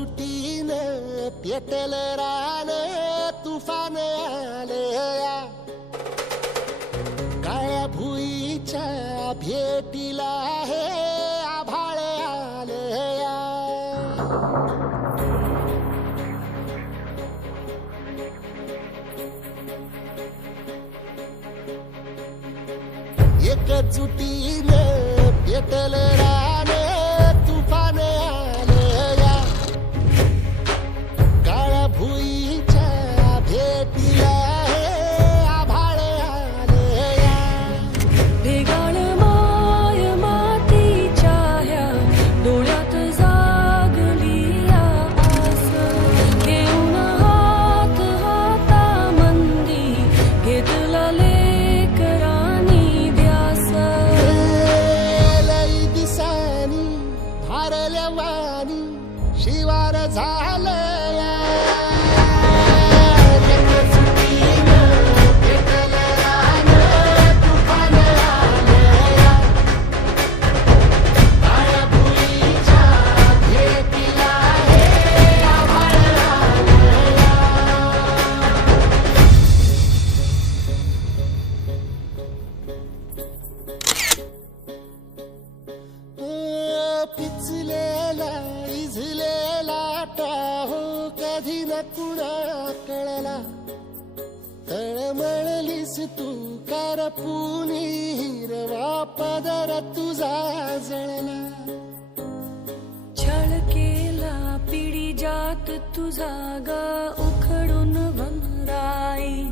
एकजुटीनं पेटल रान तुफान आलया काळ्या भुईच्या भेटीला हे आभाळ आलया एकजुटीनं पेटल रान तुफान आलया काळ्या भुईच्या भेटीला हे आभाळ आलया ढेगाळ माय मातीच्या ह्या डोळ्यात जागली आस घेऊन हात हातामंदी घेतला लेकरांनी ध्यास लई दिसानी भारल्या वाणी शिवार झालया एकजुटीनं पेटल रान तुफान आलया काळ्या भुईच्या भेटीला हे आभाळ आलया पिचलेला इझलेला टाहो कधी न कुणा कळला तळमळलीस तू करपुनी हिरवा पदर तुझा जळला छळ केला पिढी जात तुझा ग उखडून वनराई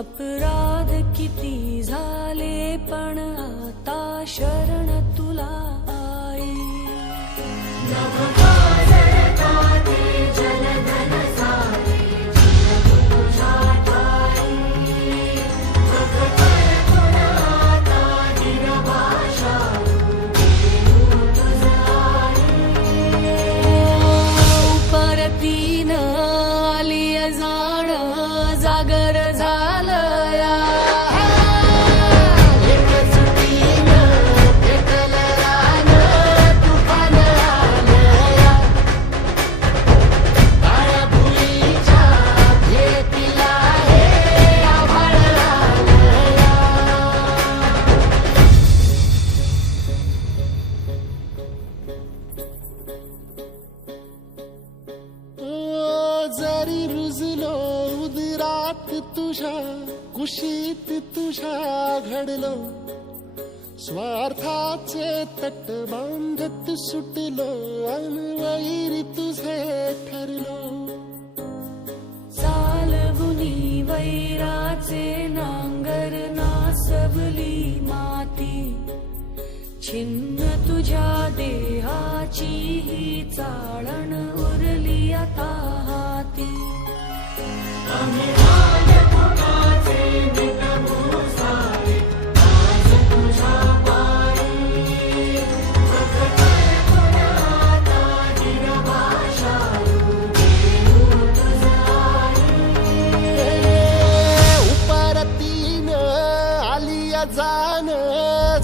अपराध किती झाले पण आता शरण तुला आई परतीन आली जाण जागर झालया एकजुटीनं पेटल रान तुफान आलया तुझ्या कुशीत तुझ्या घडलो, स्वार्थाचे तट बांधत सुटलो, अनवैरी तुझे ठरलो. चालवुनी वैराचे नांगर नासवली माती, छिन्न तुझ्या देहाची ही चाळण उरली आता हाती. जान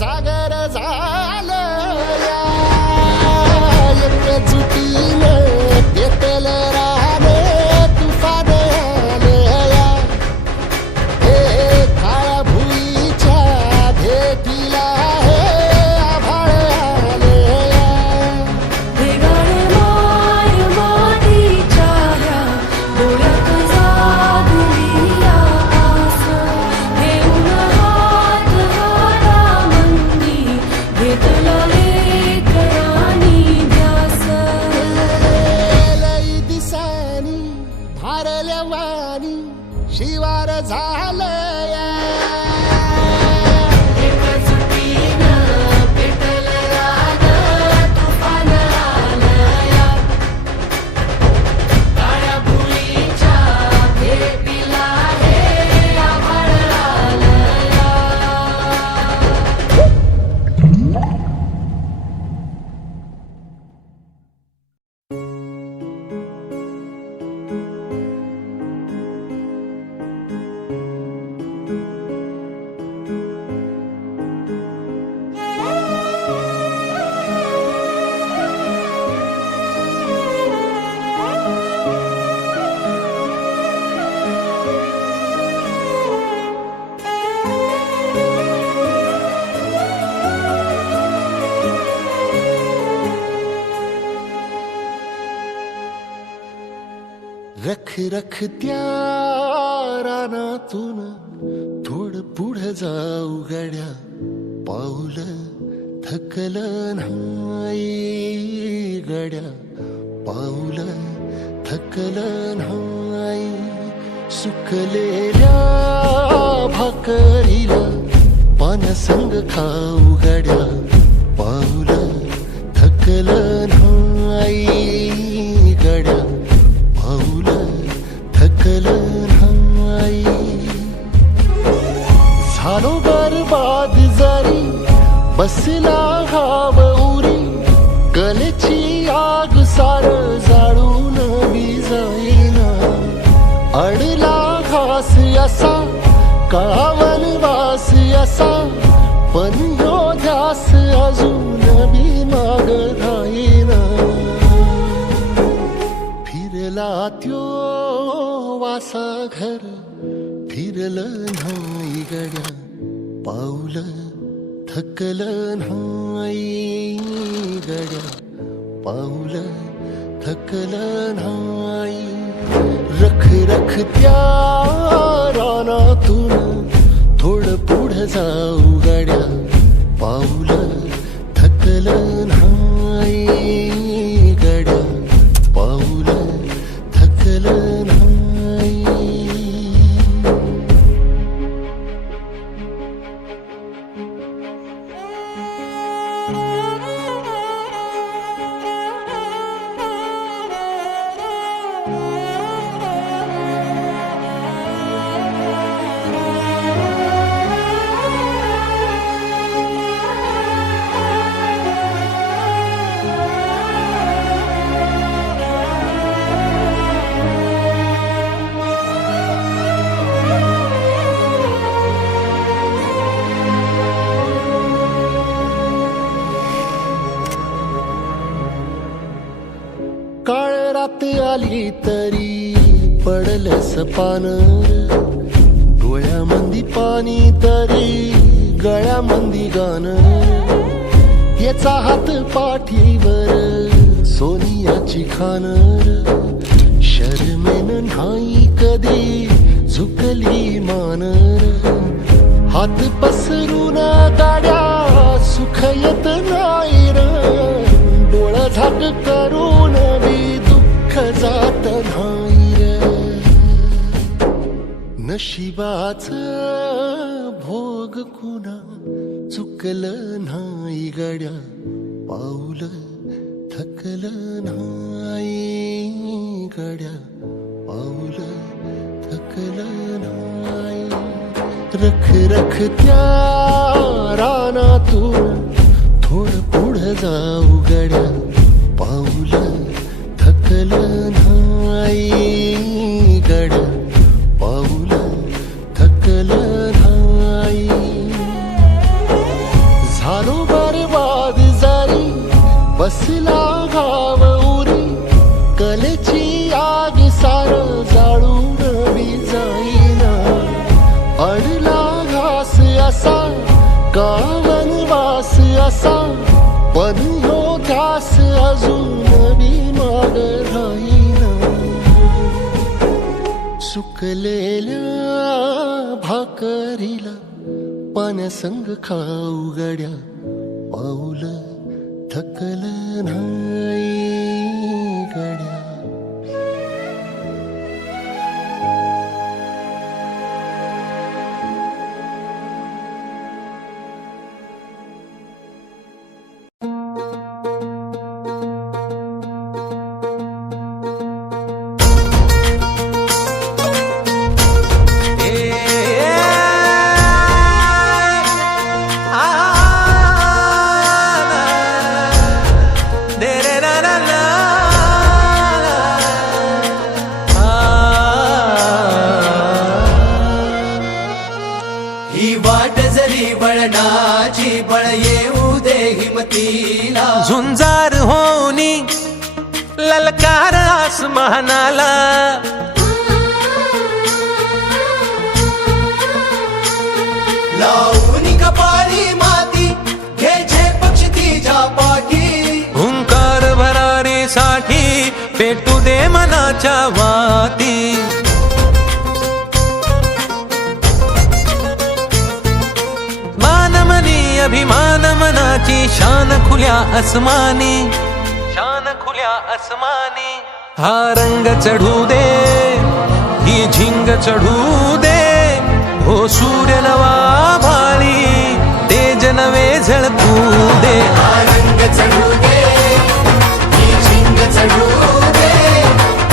जागर झालं या एकजुटीनं पेटल राहणं तुफान आलं या. हे काळ्या भुईच्या भेटीला हे आभाळ आलं या. हे गाणं माय मातीच्या ह्या डोळ्यात जागली या आस. हे उन्हात हाडामंदी घेतला लेकरांनी ध्यास. लई दिसानी भारल्या वाणी शिवार झालं या. रख रख त्या रानातून थोडं पुढं जाऊ गड्या, पाऊल थकलं नाही गड्या, पाऊल थकलं नाही. सुकलेल्या भाकरीला पाण्यासंग खाऊ गड्या, पाऊल थकलं नाही गड्या, पाऊल थकलं नाही. झालो बरबाद जरी बसला घाव उरी, कलेची आग सार जाळून विजाईना. अडला घास असा काळा वनवास असा, पण ह्यो ध्यास अजून बी माग राहीना. फिरला त्यो वासा घर फिरलं नाही गड्या, पाऊल थकलं नाही गड्या, पाऊल थकलं नाही. रख रख त्या रानातून थोडं पुढं जाऊ गड्या, पाऊल थकलं नाही गड्या, पाऊल थकलं नाही. आली तरी पडलंस पानर, डोळ्यामंदी पाणी तरी गळ्यामंदी गाणं. याचा हात पाठीवर सोनियाची खानर, शर्मेन नाही कधी झुकली मानर हात पसरून गाड्या सुख येत नाही र डोळा झाक करून बी दुःख जात नाही र नशिबाच भोग कुणा चुकलं नाही गड्या पाऊल थकलं नाही गड्या पाऊल थकलं नाही रख रख त्या रानातून थोडं पुढं जाऊ गड्या पाऊल थकलं नाही गड्या पाऊल थकलं नाही झालो बरबाद जारी बसला घाव उरी कलेची आग सार जाळून बी जाईना अडला घास असा गावन वास असा पण हो ध्यास अजून बी माग राहीना सुकलेल्या भाकरीला पाण्यासंग खाऊ गड्या पाऊल थकलं नाही गड्या ही वाट जरी वळणाची बळ येऊ दे हिमतीला झुंजार होनी ललकार आसमानाला लावून कपाळी माती घ्यायचे पक्षी तिच्या पाठी हुंकार भरारीसाठी पेटू दे मनाच्या वाती अभिमान मनाची शान खुल्या आसमानी शान खुल्या आसमानी हा रंग चढू दे ही झिंग चढू दे हो सूर्य नवा भाळी तेज नवे झळकू दे हा रंग चढू दे ही झिंग चढू दे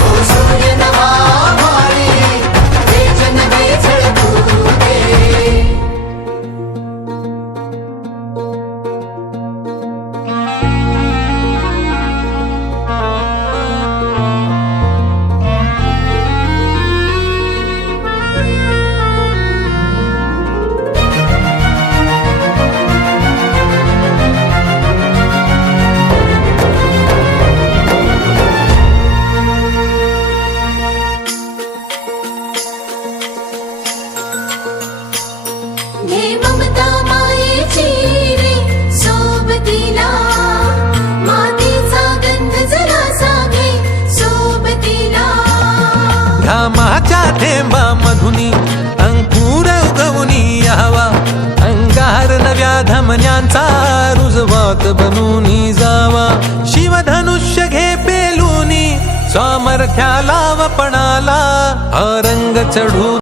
हो सूर्य नवा भाळी तेज नवे झळकू दे घे ममता मायेची रे सोबतीला मातीचा गंध जरासा घे सोबतीला घामाच्या थेंबा मधुनी अंकुर उगवूनी यावा अंगार नव्या धमन्यांचा रुजवात बनूनी जावा शिवधनुष्य घे पेलूनी सामर्थ्याला वपणाला हा रंग चढू